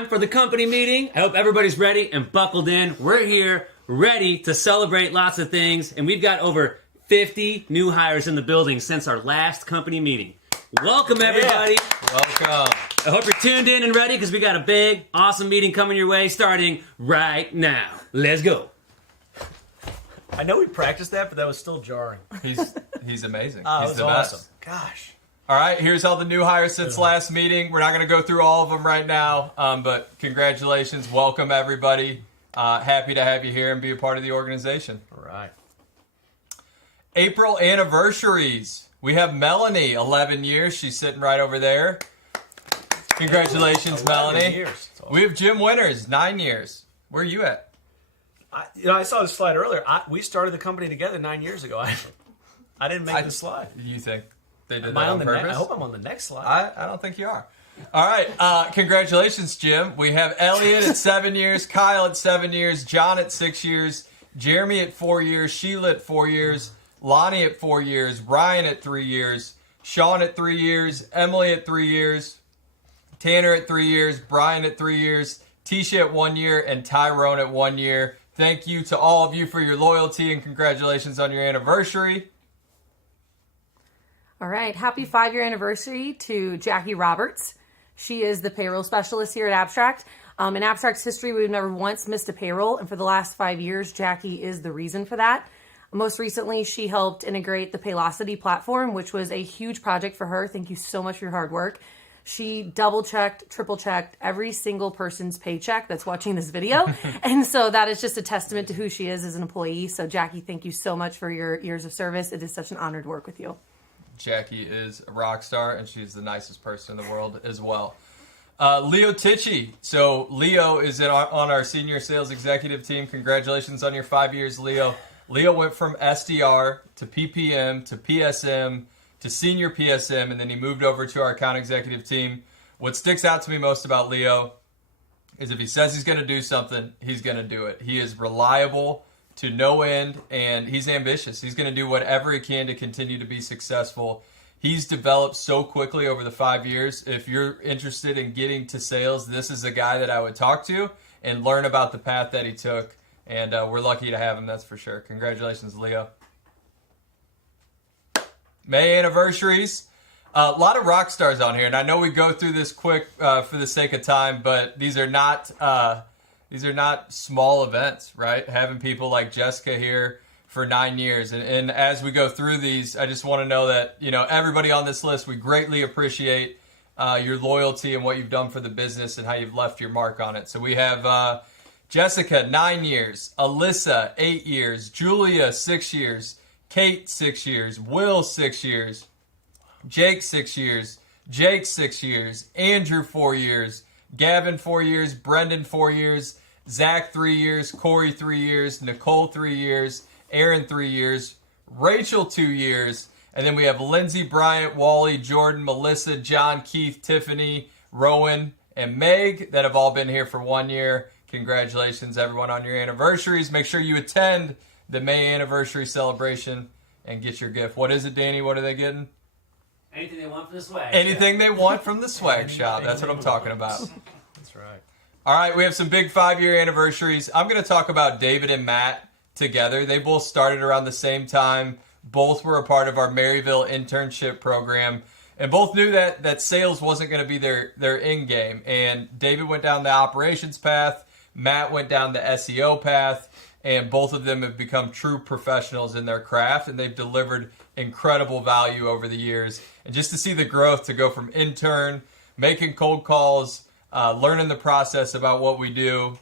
time for the company meeting. I hope everybody's ready and buckled in. We're here, ready to celebrate lots of things, and we've got over 50 new hires in the building since our last company meeting. Welcome, everybody. Yeah. Welcome. I hope you're tuned in and ready because we got a big, awesome meeting coming your way starting right now. Let's go. I know we practiced that, but that was still jarring. He's amazing. Oh, He's was the awesome. best. Gosh. All right, here's all the new hires since last meeting. We're not going to go through all of them right now, but congratulations. Welcome, everybody. Happy to have you here and be a part of the organization. All right. April anniversaries. We have Melanie, 11 years. She's sitting right over there. Congratulations, 11 Melanie. years. That's awesome. We have Jim Winters, 9 years. Where are you at? I saw this slide earlier. We started the company together 9 years ago. I didn't make the slide. You think they did Am that I on on the purpose? I hope I'm on the next slide. I don't think you are. All right. Congratulations, Jim. We have Elliot at 7 years, Kyle at 7 years, John at 6 years, Jeremy at 4 years, Sheila at 4 years, Lonnie at 4 years, Ryan at 3 years, Sean at 3 years, Emily at 3 years, Tanner at 3 years, Brian at 3 years, Tisha at 1 year, and Tyrone at 1 year. Thank you to all of you for your loyalty and congratulations on your anniversary. All right. Happy 5-year anniversary to Jackie Roberts. She is the payroll specialist here at Abstract. In Abstract's history, we've never once missed a payroll. And for the last 5 years, Jackie is the reason for that. Most recently, she helped integrate the Paylocity platform, which was a huge project for her. Thank you so much for your hard work. She double-checked, triple-checked every single person's paycheck that's watching this video. And so that is just a testament to who she is as an employee. So, Jackie, thank you so much for your years of service. It is such an honor to work with you. Jackie is a rock star, and she's the nicest person in the world as well. Leo Tichy. So Leo is on our senior sales executive team. Congratulations on your 5 years, Leo. Leo went from SDR to PPM to PSM to senior PSM, and then he moved over to our account executive team. What sticks out to me most about Leo is if he says he's going to do something, he's going to do it. He is reliable to no end, and he's ambitious. He's going to do whatever he can to continue to be successful. He's developed so quickly over the 5 years. If you're interested in getting to sales, this is a guy that I would talk to and learn about the path that he took. And we're lucky to have him, that's for sure. Congratulations, Leo. May anniversaries. A lot of rock stars on here, and I know we go through this quick for the sake of time, but these are not small events, right? Having people like Jessica here for 9 years. And as we go through these, I just want to know that, everybody on this list, we greatly appreciate your loyalty and what you've done for the business and how you've left your mark on it. So we have Jessica, 9 years, Alyssa, 8 years, Julia, 6 years, Kate, 6 years, Will, 6 years, Jake, 6 years, Jake, 6 years, Andrew, 4 years, Gavin, 4 years, Brendan, 4 years, Zach, 3 years, Corey, 3 years, Nicole, 3 years, Aaron, 3 years, Rachel, 2 years, and then we have Lindsay, Bryant, Wally, Jordan, Melissa, John, Keith, Tiffany, Rowan, and Meg that have all been here for 1 year. Congratulations, everyone, on your anniversaries. Make sure you attend the May anniversary celebration and get your gift. What is it, Danny? What are they getting? Anything they want from the swag. Anything they want from the swag shop. That's what I'm talking about. That's right. All right, we have some big 5-year anniversaries. I'm going to talk about David and Matt together. They both started around the same time. Both were a part of our Maryville internship program. And both knew that sales wasn't going to be their end game. And David went down the operations path. Matt went down the SEO path. And both of them have become true professionals in their craft. And they've delivered incredible value over the years. And just to see the growth to go from intern, making cold calls, learning the process about what we do,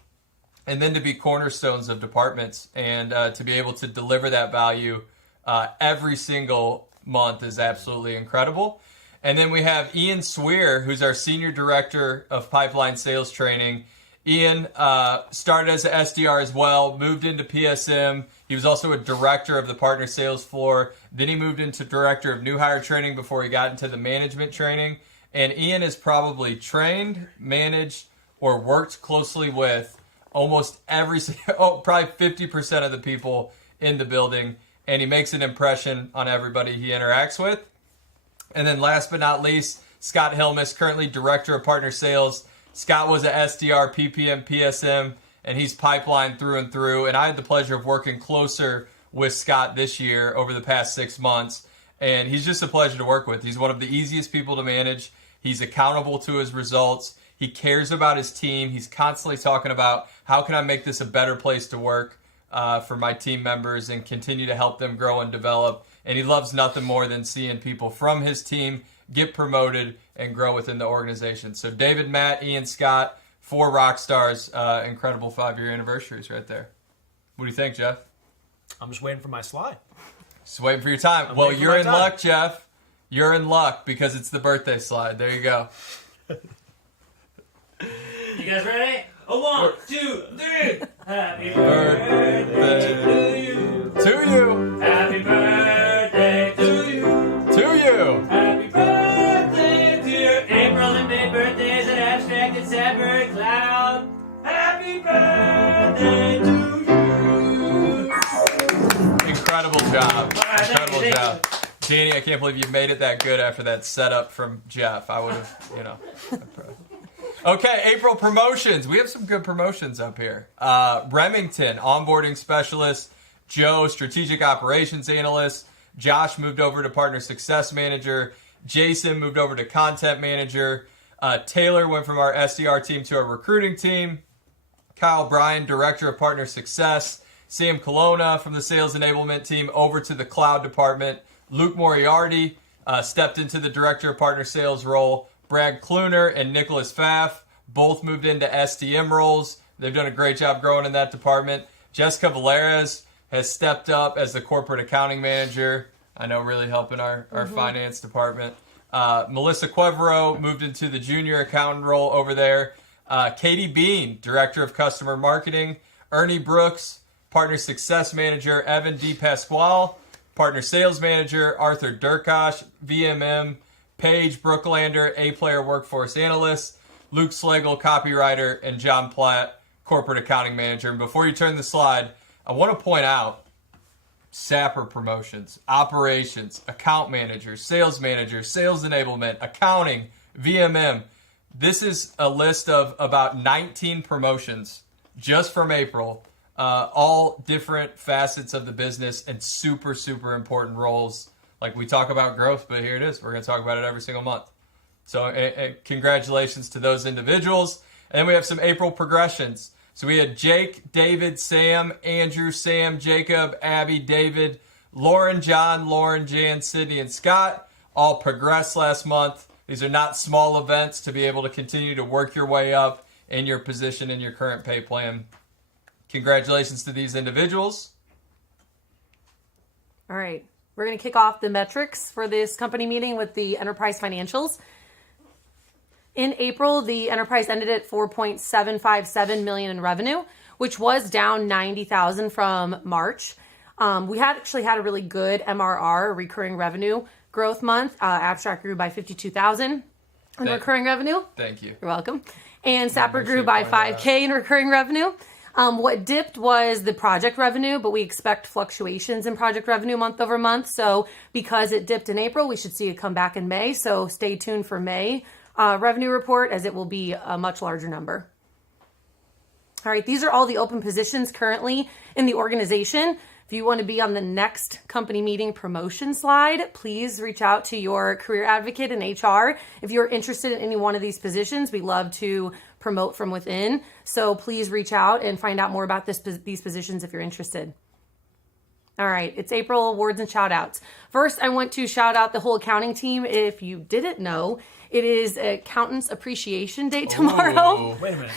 and then to be cornerstones of departments and to be able to deliver that value every single month is absolutely incredible. And then we have Ian Swear, who's our Senior Director of Pipeline Sales Training. Ian started as an SDR as well, moved into PSM. He was also a director of the partner sales floor. Then he moved into director of new hire training before he got into the management training. And Ian has probably trained, managed, or worked closely with almost probably 50% of the people in the building. And he makes an impression on everybody he interacts with. And then last but not least, Scott Helmus, currently Director of Partner Sales. Scott was a SDR, PPM, PSM, and he's pipeline through and through. And I had the pleasure of working closer with Scott this year over the past 6 months. And he's just a pleasure to work with. He's one of the easiest people to manage. He's accountable to his results. He cares about his team. He's constantly talking about how can I make this a better place to work for my team members and continue to help them grow and develop. And he loves nothing more than seeing people from his team get promoted and grow within the organization. So David, Matt, Ian, Scott, 4 rock stars, incredible 5-year anniversaries right there. What do you think, Jeff? I'm just waiting for my slide. Just waiting for your time. Well, waiting for you're my in time. luck, Jeff. You're in luck because it's the birthday slide. There you go. You guys ready? A 1, 2, 3. Happy Birthday birthday to you. To you. Happy birthday to you. To you. Happy birthday to your April and May birthdays at Abstract and Sapper Cloud. Happy birthday to you. Incredible job. right, Incredible thank you. job. Danny, I can't believe you made it that good after that setup from Jeff. I would have, Okay, April promotions. We have some good promotions up here. Remington, onboarding specialist. Joe, strategic operations analyst. Josh moved over to partner success manager. Jason moved over to content manager. Taylor went from our SDR team to our recruiting team. Kyle Bryan, director of partner success. Sam Colonna from the sales enablement team over to the cloud department. Luke Moriarty stepped into the director of partner sales role. Brad Kluner and Nicholas Pfaff both moved into SDM roles. They've done a great job growing in that department. Jessica Valeras has stepped up as the corporate accounting manager. I know, really helping our finance department. Melissa Quevero moved into the junior accountant role over there. Katie Bean, director of customer marketing. Ernie Brooks, partner success manager. Evan D. Pasquale, partner sales manager. Arthur Durkosh, VMM. Paige Brooklander, A-player workforce analyst. Luke Slagle, copywriter. And John Platt, corporate accounting manager. And before you turn the slide, I want to point out Sapper promotions, operations, account manager, sales enablement, accounting, VMM. This is a list of about 19 promotions just from April, all different facets of the business and super, super important roles. Like, we talk about growth, but here it is. We're going to talk about it every single month. So congratulations to those individuals. And then we have some April progressions. So we had Jake, David, Sam, Andrew, Sam, Jacob, Abby, David, Lauren, John, Lauren, Jan, Sydney, and Scott all progressed last month. These are not small events to be able to continue to work your way up in your position in your current pay plan. Congratulations to these individuals. All right. We're going to kick off the metrics for this company meeting with the enterprise financials. In April, the enterprise ended at $4.757 million in revenue, which was down $90,000 from March. We had actually had a really good MRR, recurring revenue growth month. Abstract grew by $52,000 in recurring revenue. Thank you. You're welcome. And Sapper grew by point that $5,000 in recurring revenue. What dipped was the project revenue, but we expect fluctuations in project revenue month over month. So because it dipped in April, we should see it come back in May. So stay tuned for May revenue report, as it will be a much larger number. All right, these are all the open positions currently in the organization. If you want to be on the next company meeting promotion slide, please reach out to your career advocate in HR. If you're interested in any one of these positions, we love to promote from within. So please reach out and find out more about these positions if you're interested. All right, it's April awards and shout outs. First, I want to shout out the whole accounting team. If you didn't know, it is Accountants Appreciation Day tomorrow. Ooh. Wait a minute.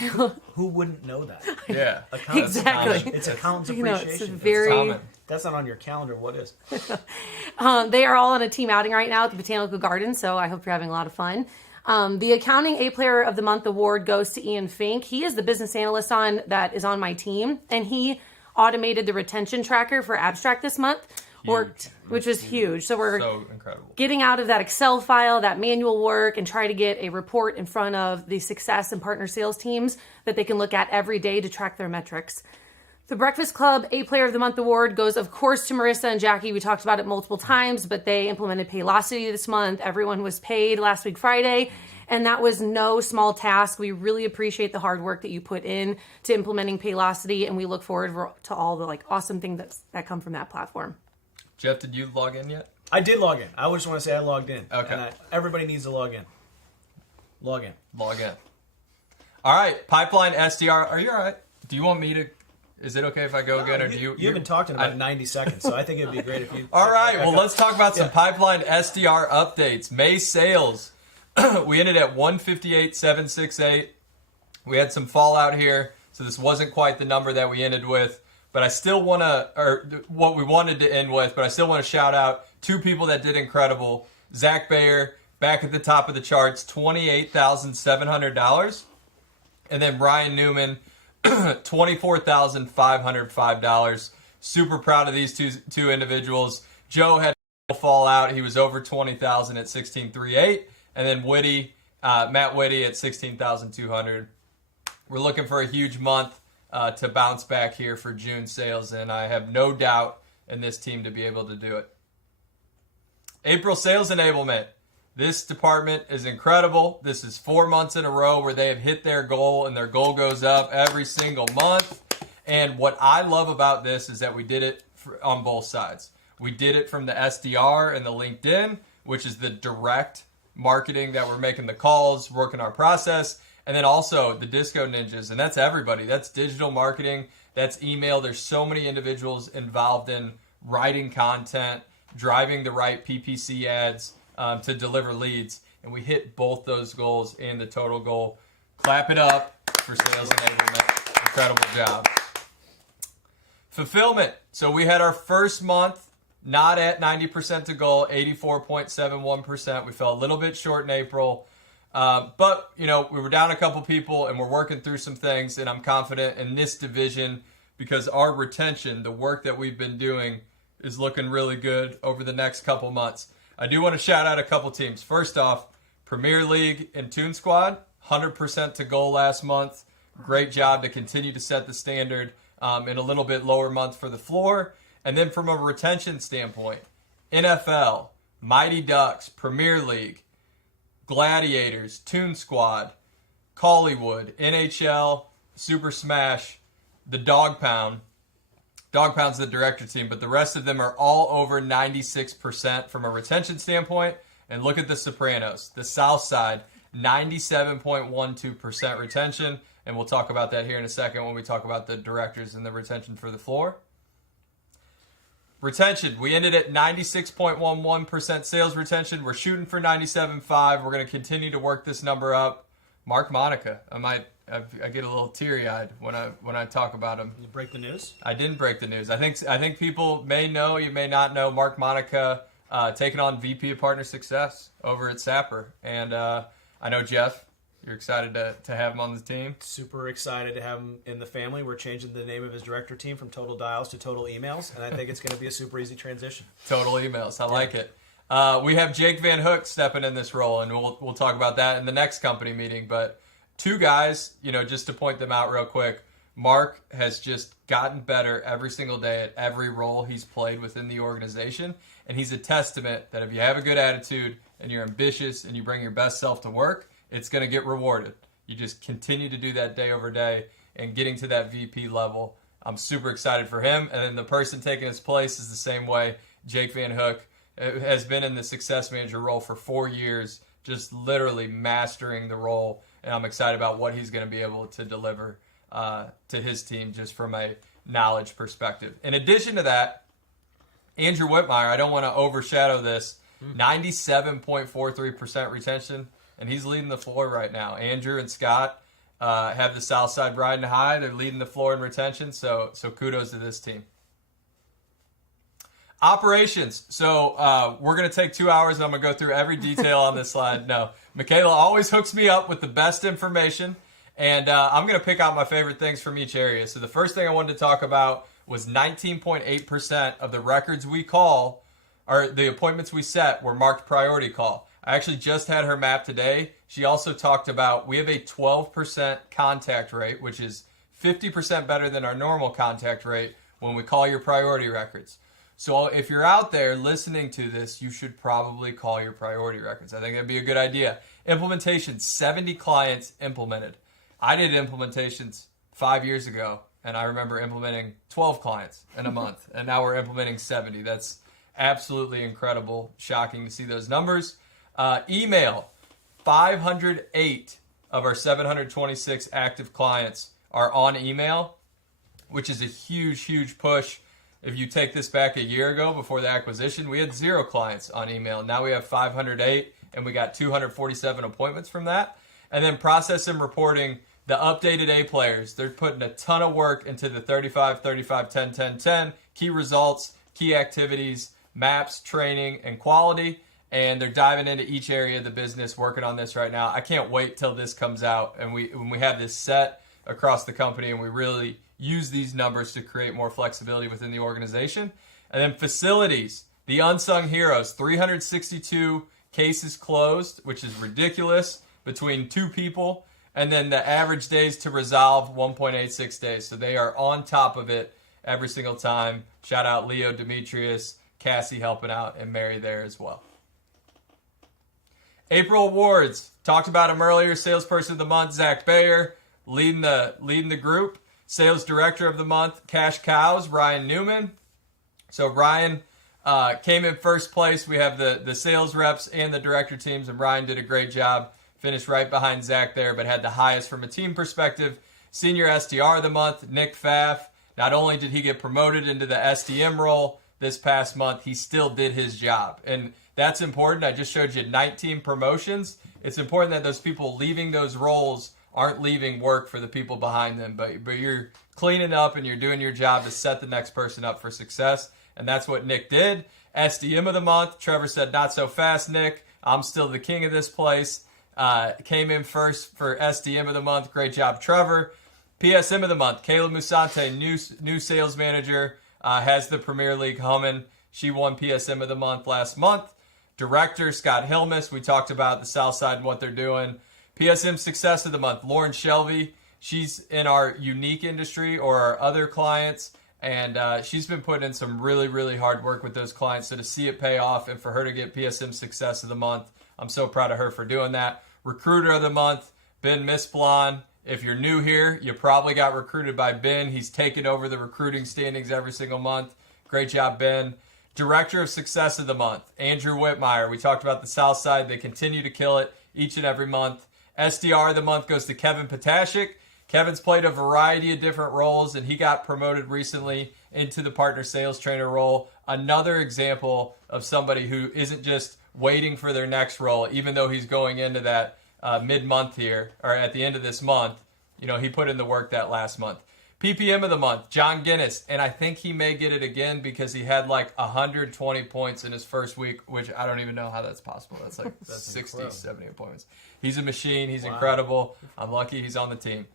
Who wouldn't know that? Yeah. Accountants Exactly. Appreciation. It's accountants You know, appreciation. it's That's very- Common. That's not on your calendar. What is? They are all on a team outing right now at the Botanical Garden, so I hope you're having a lot of fun. The Accounting A-Player of the Month award goes to Ian Fink. He is the business analyst that is on my team, and he automated the retention tracker for Abstract this month. Which was huge. So we're So incredible. getting out of that Excel file, that manual work, and try to get a report in front of the success and partner sales teams that they can look at every day to track their metrics. The Breakfast Club A Player of the Month award goes, of course, to Marissa and Jackie. We talked about it multiple times, but they implemented Paylocity this month. Everyone was paid last week, Friday, and that was no small task. We really appreciate the hard work that you put in to implementing Paylocity, and we look forward to all the awesome things that come from that platform. Jeff, did you log in yet? I did log in. I just want to say I logged in. Okay. And everybody needs to log in. Log in. Log in. All right, Pipeline SDR. Are you all right? Do you want me to? Is it okay if I go again, or do you? You haven't talked in about 90 seconds, so I think it'd be great if you. All right, well, let's talk about some Pipeline SDR updates. May sales, we ended at 158,768. We had some fallout here, so this wasn't quite the number that we ended with. But I still want to, or what we wanted to end with, but I still want to shout out two people that did incredible. Zach Bayer, back at the top of the charts, $28,700. And then Ryan Newman, $24,505. Super proud of these two individuals. Joe had a fallout. He was over 20,000 at 16.38, and then Matt Whitty at 16,200. We're looking for a huge month to bounce back here for June sales, and I have no doubt in this team to be able to do it. April sales enablement. This department is incredible. This is 4 months in a row where they have hit their goal, and their goal goes up every single month. And what I love about this is that we did it on both sides. We did it from the SDR and the LinkedIn, which is the direct marketing that we're making the calls, working our process, and then also the Disco Ninjas. And that's everybody. That's digital marketing. That's email. There's so many individuals involved in writing content, driving the right PPC ads, to deliver leads, and we hit both those goals and the total goal. Clap it up for sales enablement. Incredible job. Fulfillment. So we had our first month not at 90% to goal, 84.71%. We fell a little bit short in April, but we were down a couple people, and we're working through some things, and I'm confident in this division because our retention, the work that we've been doing, is looking really good over the next couple months. I do want to shout out a couple teams. First off, Premier League and Toon Squad, 100% to goal last month. Great job to continue to set the standard in a little bit lower month for the floor. And then from a retention standpoint, NFL, Mighty Ducks, Premier League, Gladiators, Toon Squad, Collywood, NHL, Super Smash, the Dog Pound. Dog Pound's the director team, but the rest of them are all over 96% from a retention standpoint. And look at the Sopranos. The South Side, 97.12% retention. And we'll talk about that here in a second when we talk about the directors and the retention for the floor. Retention, we ended at 96.11% sales retention. We're shooting for 97.5. We're going to continue to work this number up. Mark Monica, I get a little teary-eyed when I talk about him. You break the news? I didn't break the news. I think people may know, you may not know, Mark Monica taking on VP of Partner Success over at Sapper. And I know, Jeff, you're excited to have him on the team. Super excited to have him in the family. We're changing the name of his director team from Total Dials to Total Emails, and I think it's going to be a super easy transition. Total Emails. I like it. We have Jake Van Hook stepping in this role, and we'll talk about that in the next company meeting. But two guys, just to point them out real quick, Mark has just gotten better every single day at every role he's played within the organization, and he's a testament that if you have a good attitude and you're ambitious and you bring your best self to work, it's going to get rewarded. You just continue to do that day over day and getting to that VP level. I'm super excited for him. And then the person taking his place is the same way. Jake Van Hook has been in the success manager role for 4 years, just literally mastering the role. And I'm excited about what he's going to be able to deliver to his team just from a knowledge perspective. In addition to that, Andrew Whitmire, I don't want to overshadow this, 97.43% retention. And he's leading the floor right now. Andrew and Scott have the South Side riding high. They're leading the floor in retention, so kudos to this team. Operations. So we're going to take 2 hours, and I'm going to go through every detail on this slide. No, Michaela always hooks me up with the best information, and I'm going to pick out my favorite things from each area. So the first thing I wanted to talk about was 19.8% of the records we call, or the appointments we set, were marked priority call. I actually just had her map today. She also talked about we have a 12% contact rate, which is 50% better than our normal contact rate when we call your priority records. So if you're out there listening to this, you should probably call your priority records. I think that'd be a good idea. Implementation, 70 clients implemented. I did implementations 5 years ago, and I remember implementing 12 clients in a month, and now we're implementing 70. That's absolutely incredible. Shocking to see those numbers. Email, 508 of our 726 active clients are on email, which is a huge, huge push. If you take this back a year ago before the acquisition, we had 0 clients on email. Now we have 508, and we got 247 appointments from that. And then process and reporting, the updated A players, they're putting a ton of work into the 35, 35, 10, 10, 10, key results, key activities, maps, training, and quality. And they're diving into each area of the business, working on this right now. I can't wait till this comes out and when we have this set across the company and we really use these numbers to create more flexibility within the organization. And then facilities, the unsung heroes, 362 cases closed, which is ridiculous, between 2 people. And then the average days to resolve, 1.86 days. So they are on top of it every single time. Shout out Leo, Demetrius, Cassie helping out, and Mary there as well. April awards. Talked about him earlier. Salesperson of the month, Zach Bayer, leading the group. Sales director of the month, Cash Cows, Ryan Newman. So Ryan came in first place. We have the sales reps and the director teams, and Ryan did a great job. Finished right behind Zach there, but had the highest from a team perspective. Senior SDR of the month, Nick Pfaff. Not only did he get promoted into the SDM role this past month, he still did his job. And that's important. I just showed you 19 promotions. It's important that those people leaving those roles aren't leaving work for the people behind them, but you're cleaning up and you're doing your job to set the next person up for success. And that's what Nick did. SDM of the month, Trevor said, not so fast, Nick. I'm still the king of this place. Came in first for SDM of the month. Great job, Trevor. PSM of the month, Kayla Musante, new sales manager, has the Premier League humming. She won PSM of the month last month. Director, Scott Hilmus. We talked about the South Side and what they're doing. PSM Success of the month, Lauren Shelby. She's in our unique industry or our other clients, and she's been putting in some really, really hard work with those clients. So to see it pay off and for her to get PSM Success of the month, I'm so proud of her for doing that. Recruiter of the month, Ben Misplon. If you're new here, you probably got recruited by Ben. He's taken over the recruiting standings every single month. Great job, Ben. Director of Success of the month, Andrew Whitmire. We talked about the South Side. They continue to kill it each and every month. SDR of the month goes to Kevin Potashik. Kevin's played a variety of different roles, and he got promoted recently into the partner sales trainer role. Another example of somebody who isn't just waiting for their next role, even though he's going into that mid-month here, or at the end of this month. You know, he put in the work that last month. PPM of the month, John Guinness, and I think he may get it again because he had like 120 points in his first week, which I don't even know how that's possible. That's like 60, incredible. 70 appointments. He's a machine. He's incredible. I'm lucky he's on the team.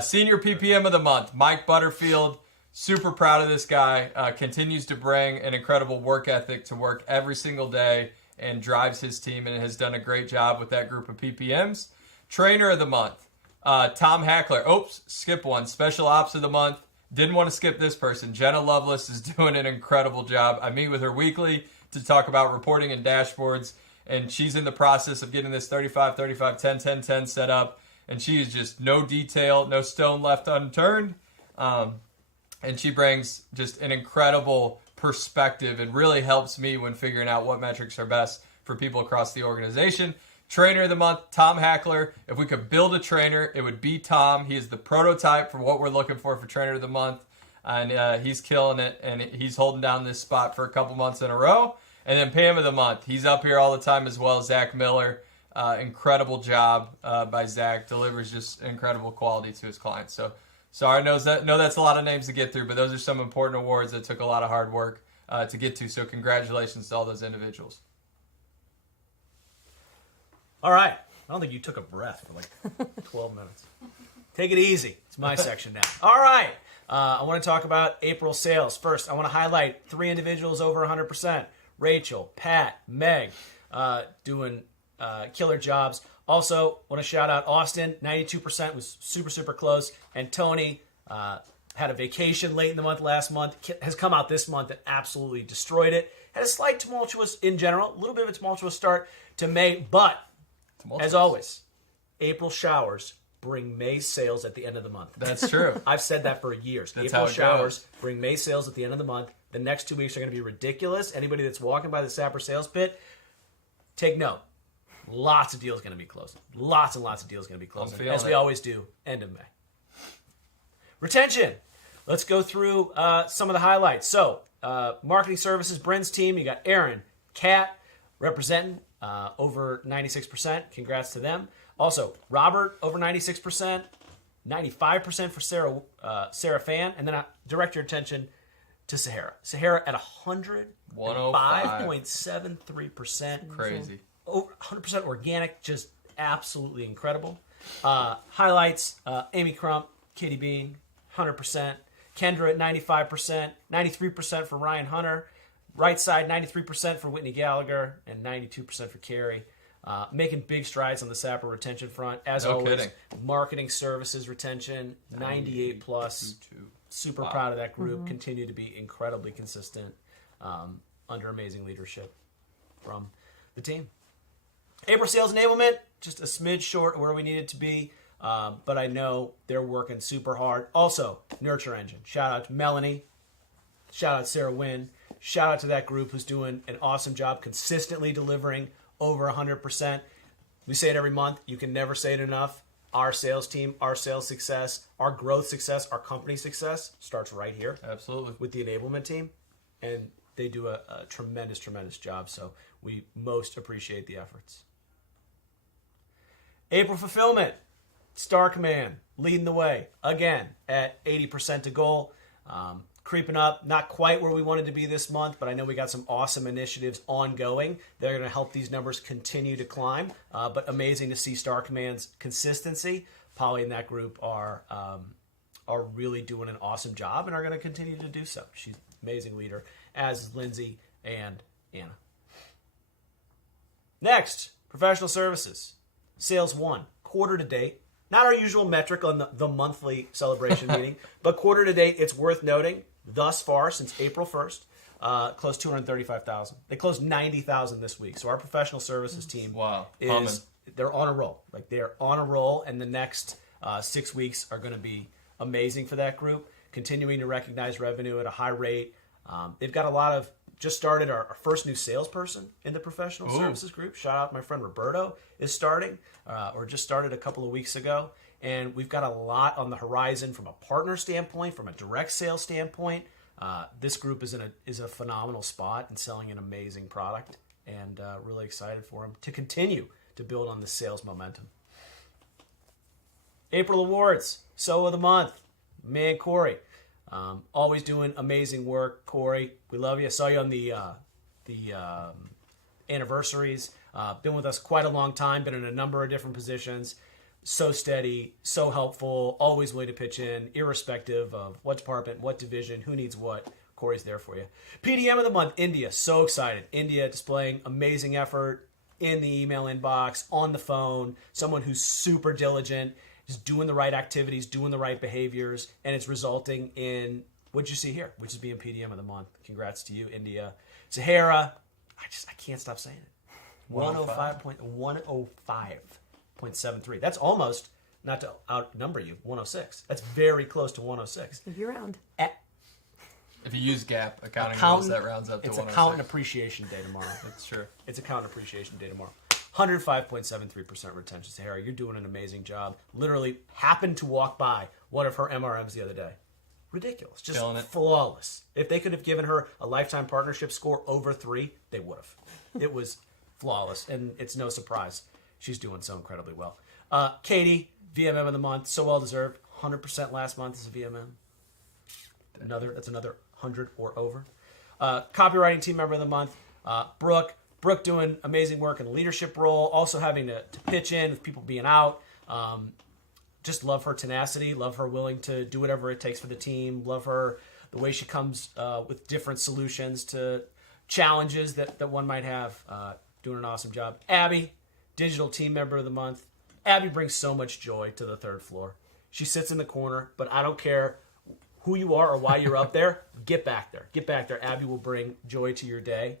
Senior PPM of the month, Mike Butterfield. Super proud of this guy. Continues to bring an incredible work ethic to work every single day and drives his team and has done a great job with that group of PPMs. Trainer of the month, Tom Hackler. Oops, skip one. Special Ops of the month. Didn't want to skip this person. Jenna Lovelace is doing an incredible job. I meet with her weekly to talk about reporting and dashboards, and she's in the process of getting this 35, 35, 10, 10, 10 set up, and she is just no detail, no stone left unturned, and she brings just an incredible perspective and really helps me when figuring out what metrics are best for people across the organization. Trainer of the month, Tom Hackler. If we could build a trainer, it would be Tom. He is the prototype for what we're looking for trainer of the month, and he's killing it, and he's holding down this spot for a couple months in a row. And then Pam of the month, he's up here all the time as well, Zach Miller. Incredible job by Zach. Delivers just incredible quality to his clients. So sorry, know that's a lot of names to get through, but those are some important awards that took a lot of hard work to get to. So congratulations to all those individuals. All right. I don't think you took a breath for like 12 minutes. Take it easy. It's my section now. All right. I want to talk about April sales. First, I want to highlight 3 individuals over 100%. Rachel, Pat, Meg, doing killer jobs. Also, want to shout out Austin, 92% was super, super close. And Tony, Had a vacation late in the month last month, has come out this month and absolutely destroyed it. Had a slight tumultuous, in general, a little bit of a tumultuous start to May, but as always, April showers bring May sales at the end of the month. That's true. I've said that for years. That's April how it showers goes. bring May sales at the end of the month. The next 2 weeks are going to be ridiculous. Anybody that's walking by the Sapper sales pit, take note. Lots of deals going to be closing. Lots and lots of deals going to be closing, feeling as we it. always do, end of May. Retention. Let's go through some of the highlights. So, marketing services, Bryn's team, you got Aaron, Kat, representing over 96%. Congrats to them. Also, Robert, over 96%. 95% for Sarah Fan. And then I direct your attention to Sahara. Sahara at 105.73%. Crazy. Over 100% organic, just absolutely incredible. Highlights, Amy Crump, Katie Bean, 100%. Kendra at 95%, 93% for Ryan Hunter. Right side, 93% for Whitney Gallagher, and 92% for Carrie. Making big strides on the Sapper retention front. As No always, kidding. marketing services retention, 98 plus. Super proud of that group. Continue to be incredibly consistent under amazing leadership from the team. April sales enablement, just a smidge short of where we needed to be. But I know they're working super hard. Also, Nurture Engine. Shout out to Melanie. Shout out to Sarah Wynn. Shout out to that group who's doing an awesome job consistently delivering over 100%. We say it every month. You can never say it enough. Our sales team, our sales success, our growth success, our company success starts right here Absolutely. with the enablement team. And they do a tremendous, tremendous job. So we most appreciate the efforts. April fulfillment. Star Command leading the way again at 80% to goal. Creeping up, not quite where we wanted to be this month, but I know we got some awesome initiatives ongoing. They're going to help these numbers continue to climb. But amazing to see Star Command's consistency. Polly and that group are really doing an awesome job and are going to continue to do so. She's an amazing leader, as is Lindsay and Anna. Next, professional services. Sales 1, quarter to date. Not our usual metric on the monthly celebration meeting, but quarter to date, it's worth noting, thus far, since April 1st, closed 235,000. They closed 90,000 this week. So our professional services team they're on a roll. Like, they're on a roll, and the next 6 weeks are going to be amazing for that group, continuing to recognize revenue at a high rate. They've got a lot of, just started our first new salesperson in the professional services group. Shout out, my friend Roberto is starting, or just started a couple of weeks ago. And we've got a lot on the horizon from a partner standpoint, from a direct sales standpoint. This group is a phenomenal spot and selling an amazing product, and really excited for them to continue to build on this sales momentum. April awards, So of the Month, man, Corey. Always doing amazing work, Corey. We love you. I saw you on the anniversaries. Been with us quite a long time. Been in a number of different positions. So steady, so helpful. Always willing to pitch in, irrespective of what department, what division, who needs what. Corey's there for you. PDM of the month, India. So excited. India displaying amazing effort in the email inbox, on the phone. Someone who's super diligent. Just doing the right activities, doing the right behaviors, and it's resulting in what you see here, which is being PDM of the month. Congrats to you, India. Sahara, I can't stop saying it. 105.73. That's almost, not to outnumber you, 106. That's very close to 106. If you're around. If you use GAAP accounting rules, that rounds up to It's 106. Accountant Appreciation Day tomorrow. That's true. It's Accountant Appreciation Day tomorrow. 105.73% retention. Sahara, you're doing an amazing job. Literally happened to walk by one of her MRMs the other day. Ridiculous. Just Killing it. flawless. If they could have given her a lifetime partnership score over 3, they would have. It was flawless, and it's no surprise. She's doing so incredibly well. Katie, VMM of the month, so well deserved. 100% last month as a VMM. That's another 100 or over. Copywriting team member of the month, Brooke. Brooke doing amazing work in a leadership role, also having to pitch in with people being out. Just love her tenacity, love her willing to do whatever it takes for the team, love her the way she comes with different solutions to challenges that one might have. Doing an awesome job. Abby, digital team member of the month. Abby brings so much joy to the third floor. She sits in the corner, but I don't care who you are or why you're up there. Get back there. Get back there. Abby will bring joy to your day.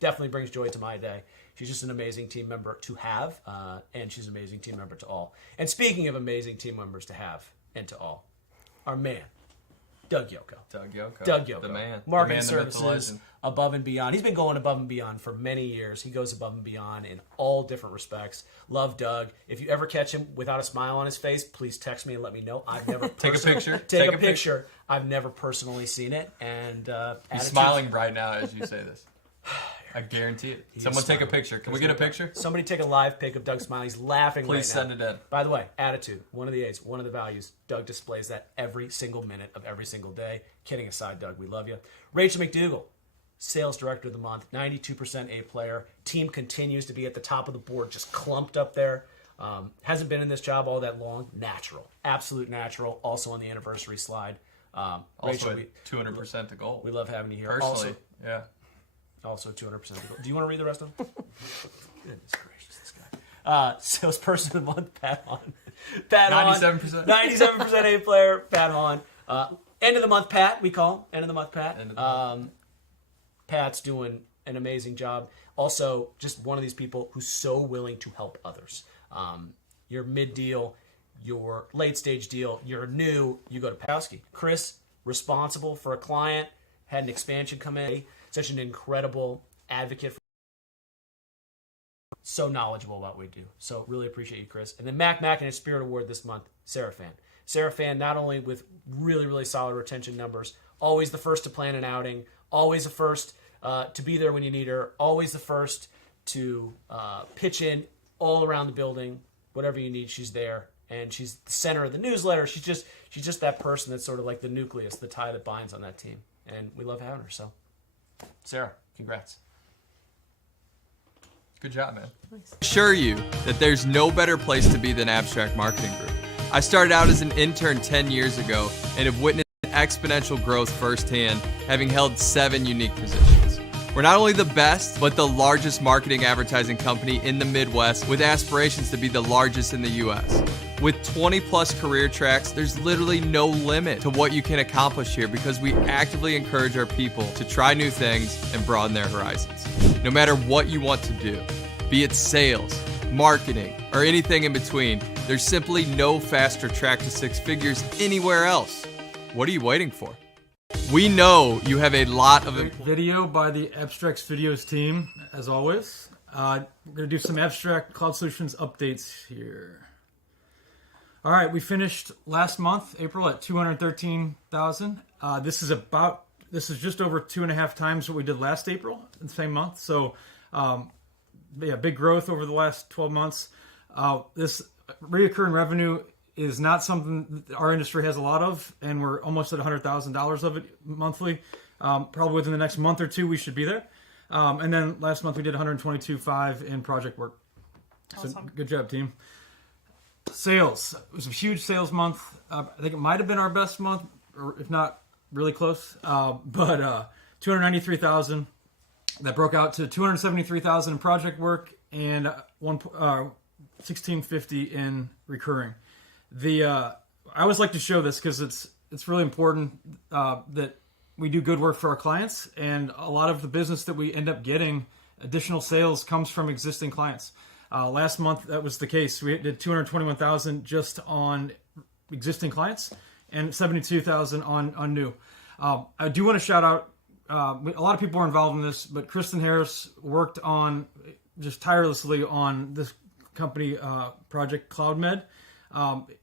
Definitely brings joy to my day. She's just an amazing team member to have, and she's an amazing team member to all. And speaking of amazing team members to have and to all, our man, Doug Yoko. Doug Yoko. The man. Marketing the myth, the services, legend. above and beyond. He's been going above and beyond for many years. He goes above and beyond in all different respects. Love Doug. If you ever catch him without a smile on his face, please text me and let me know. I've never Take a picture. Take a picture. I've never personally seen it. And He's smiling right now as you say this. I guarantee it. Someone take a picture. Can we get a picture? Somebody take a live pic of Doug smiling. He's laughing Please right now. send it in. By the way, attitude, one of the A's, one of the values. Doug displays that every single minute of every single day. Kidding aside, Doug, we love you. Rachel McDougall, Sales Director of the Month, 92% A player. Team continues to be at the top of the board, just clumped up there. Hasn't been in this job all that long. Natural. Absolute natural. Also on the anniversary slide. Also Rachel, at 200% to goal. we love having you here. Personally, Also 200%. Do you want to read the rest of them? Goodness gracious, this guy. Salesperson of the month, Pat Hahn. Pat Hahn. 97%. 97% A player, Pat Hahn. End of the month, Pat, we call him. End of the month, Pat. End of the month. Pat's doing an amazing job. Also, just one of these people who's so willing to help others. Your mid-deal, your late-stage deal, you're new, you go to Patowski. Chris, responsible for a client, had an expansion come in. Such an incredible advocate. So knowledgeable about what we do. So really appreciate you, Chris. And then Mac and his Spirit Award this month, Sarah Fan. Sarah Fan, not only with really, really solid retention numbers, always the first to plan an outing, always the first to be there when you need her, always the first to pitch in all around the building. Whatever you need, she's there. And she's the center of the newsletter. She's just that person that's sort of like the nucleus, the tie that binds on that team. And we love having her. So, Sarah, congrats. Good job, man. Nice. I assure you that there's no better place to be than Abstract Marketing Group. I started out as an intern 10 years ago and have witnessed exponential growth firsthand, having held 7 unique positions. We're not only the best, but the largest marketing advertising company in the Midwest with aspirations to be the largest in the U.S. With 20 plus career tracks, there's literally no limit to what you can accomplish here because we actively encourage our people to try new things and broaden their horizons. No matter what you want to do, be it sales, marketing, or anything in between, there's simply no faster track to 6 figures anywhere else. What are you waiting for? We know you have a lot of video by the Abstracts Videos team, as always. We're going to do some Abstract Cloud Solutions updates here. All right, we finished last month, April, at 213,000. This is just over 2.5 times what we did last April, in the same month. So, big growth over the last 12 months. This reoccurring revenue is not something that our industry has a lot of, and we're almost at $100,000 of it monthly. Probably within the next month or two, we should be there. And then last month we did 122.5 in project work. So Awesome. Good job, team. Sales. It was a huge sales month. I think it might have been our best month, or if not, really close. But 293,000. That broke out to 273,000 in project work and 1650 in recurring. I always like to show this because it's really important that we do good work for our clients, and a lot of the business that we end up getting, additional sales, comes from existing clients. Last month that was the case. We did 221,000 just on existing clients and 72,000 on new. I do want to shout out. A lot of people were involved in this, but Kristen Harris worked on just tirelessly on this company project CloudMed.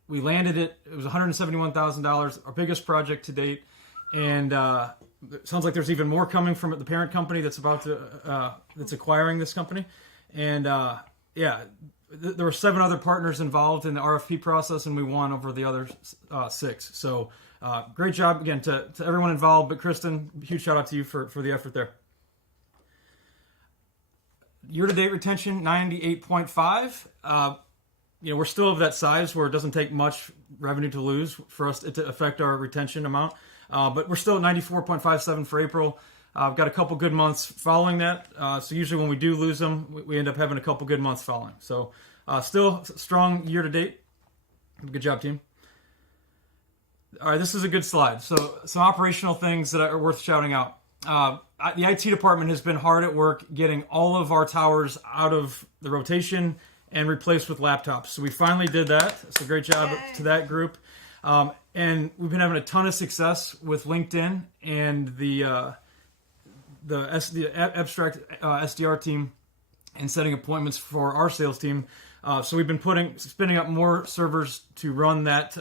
We landed it. It was $171,000, our biggest project to date, and it sounds like there's even more coming from the parent company that's about to that's acquiring this company. And there were 7 other partners involved in the RFP process, and we won over the other 6. So great job again to everyone involved. But Kristen, huge shout out to you for the effort there. Year-to-date retention 98.5. We're still of that size where it doesn't take much revenue to lose for us to affect our retention amount. But we're still at 94.57 for April. I've got a couple good months following that. So usually when we do lose them, we end up having a couple good months following. So still strong year to date. Good job, team. All right, this is a good slide. So some operational things that are worth shouting out. The IT department has been hard at work getting all of our towers out of the rotation and replaced with laptops. So we finally did that. So great job to that group. And we've been having a ton of success with LinkedIn and the abstract SDR team and setting appointments for our sales team. So we've been spinning up more servers to run that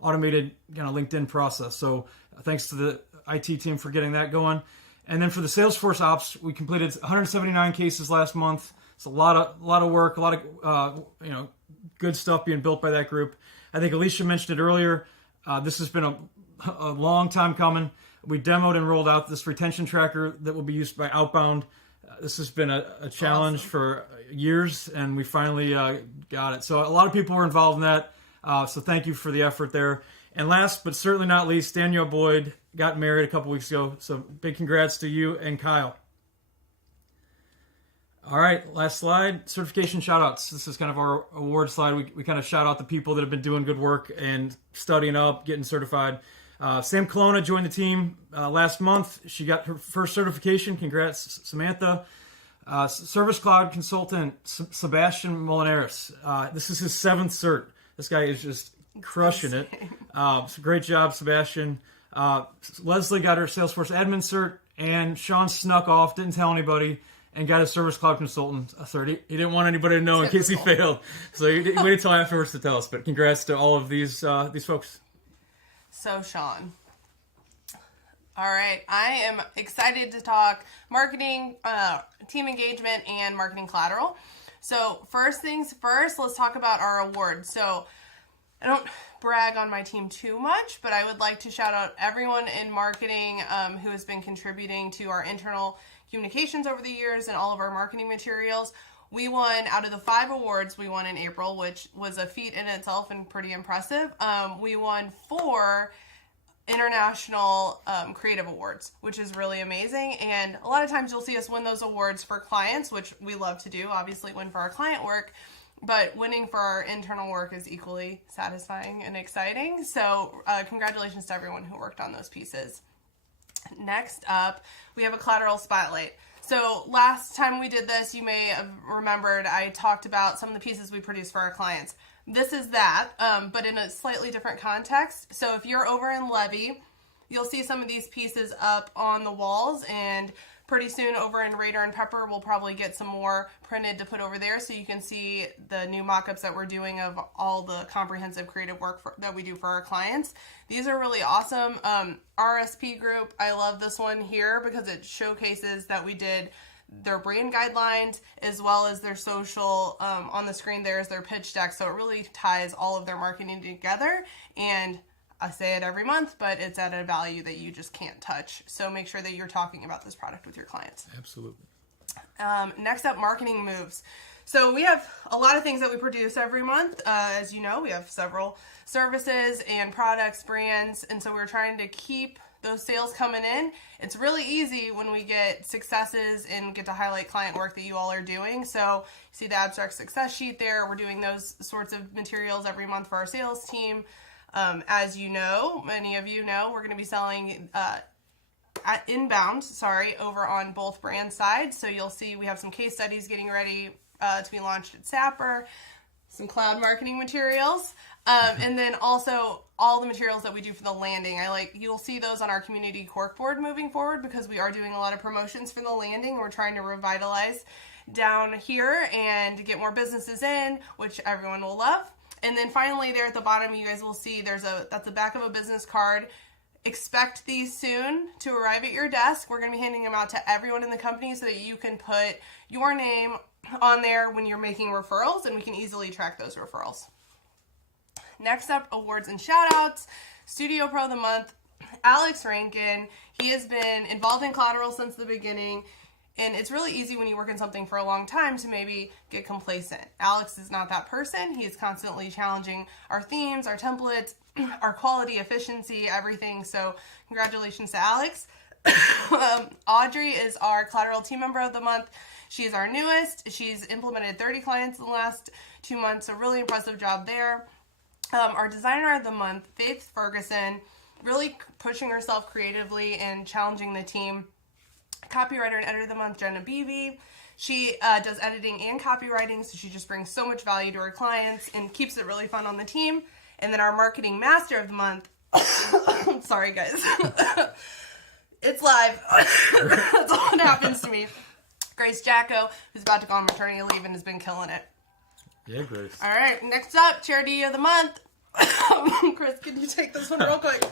automated kind of LinkedIn process. So thanks to the IT team for getting that going. And then for the Salesforce ops, we completed 179 cases last month. It's a lot of work, a lot of good stuff being built by that group. I think Alicia mentioned it earlier. This has been a long time coming. We demoed and rolled out this retention tracker that will be used by Outbound. This has been a challenge for years, and we finally got it. So a lot of people were involved in that. So thank you for the effort there. And last but certainly not least, Danielle Boyd got married a couple weeks ago. So big congrats to you and Kyle. All right, last slide, certification shout-outs. This is kind of our award slide. We kind of shout out the people that have been doing good work and studying up, getting certified. Sam Colonna joined the team last month. She got her first certification. Congrats, Samantha. Service Cloud consultant, Sebastian Molinares. This is his 7th cert. This guy is just crushing it. So great job, Sebastian. Leslie got her Salesforce admin cert, and Sean snuck off, didn't tell anybody, and got his Service Cloud consultant cert. He didn't want anybody to know in case he failed. So he waited until afterwards to tell us. But congrats to all of these folks. So, Sean. All right, I am excited to talk marketing, team engagement, and marketing collateral. So, first things first, let's talk about our awards. So, I don't brag on my team too much, but I would like to shout out everyone in marketing who has been contributing to our internal communications over the years and all of our marketing materials. We won, out of the 5 awards we won in April, which was a feat in itself and pretty impressive. We won 4 international creative awards, which is really amazing. And a lot of times you'll see us win those awards for clients, which we love to do, obviously win for our client work, but winning for our internal work is equally satisfying and exciting. So congratulations to everyone who worked on those pieces. Next up, we have a collateral spotlight. So last time we did this, you may have remembered I talked about some of the pieces we produce for our clients. This is that, but in a slightly different context. So if you're over in Levy, you'll see some of these pieces up on the walls, and pretty soon over in Radar and Pepper, we'll probably get some more printed to put over there so you can see the new mock-ups that we're doing of all the comprehensive creative work that we do for our clients. These are really awesome. RSP Group, I love this one here because it showcases that we did their brand guidelines as well as their social. On the screen there is their pitch deck, so it really ties all of their marketing together, and I say it every month, but it's at a value that you just can't touch. So make sure that you're talking about this product with your clients. Absolutely. Next up, marketing moves. So we have a lot of things that we produce every month. As you know, we have several services and products, brands, and so we're trying to keep those sales coming in. It's really easy when we get successes and get to highlight client work that you all are doing. So you see the abstract success sheet there. We're doing those sorts of materials every month for our sales team. As you know, many of you know, we're going to be selling inbound, over on both brand sides. So you'll see we have some case studies getting ready to be launched at Sapper, some cloud marketing materials, and then also all the materials that we do for the landing. You'll see those on our community corkboard moving forward because we are doing a lot of promotions for the landing. We're trying to revitalize down here and get more businesses in, which everyone will love. And then finally there at the bottom, you guys will see that's the back of a business card. Expect these soon to arrive at your desk. We're going to be handing them out to everyone in the company so that you can put your name on there when you're making referrals, and we can easily track those referrals. Next up, awards and shout outs. Studio Pro of the Month, Alex Rankin. He has been involved in collateral since the beginning. And it's really easy when you work in something for a long time to maybe get complacent. Alex is not that person. He is constantly challenging our themes, our templates, our quality, efficiency, everything. So congratulations to Alex. Audrey is our collateral team member of the month. She is our newest. She's implemented 30 clients in the last 2 months. So really impressive job there. Our designer of the month, Faith Ferguson, really pushing herself creatively and challenging the team. Copywriter and editor of the month, Jenna Beebe. She does editing and copywriting, so she just brings so much value to her clients and keeps it really fun on the team. And then our marketing master of the month, sorry guys, it's live. That's all that happens to me. Grace Jacko, who's about to go on maternity leave and has been killing it. Yeah, Grace. All right, next up, charity of the month. Chris, can you take this one real quick?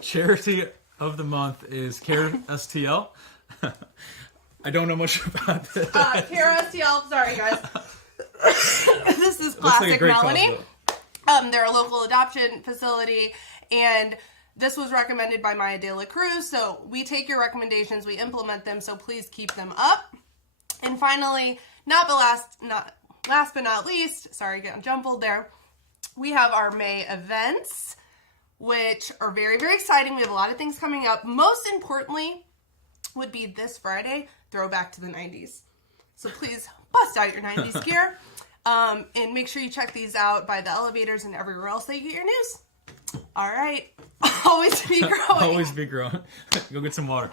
Charity of the month is Care STL. I don't know much about this. Care STL, sorry guys. This is Looks like a Classic great Melanie. cause, They're a local adoption facility, and this was recommended by Maya De La Cruz. So we take your recommendations, we implement them. So please keep them up. And finally, last but not least, sorry, getting jumbled there. We have our May events, which are very, very exciting. We have a lot of things coming up. Most importantly, would be this Friday, throwback to the 90s. So please bust out your 90s gear. And make sure you check these out by the elevators and everywhere else that you get your news. All right. Always be growing. Always be growing. Go get some water.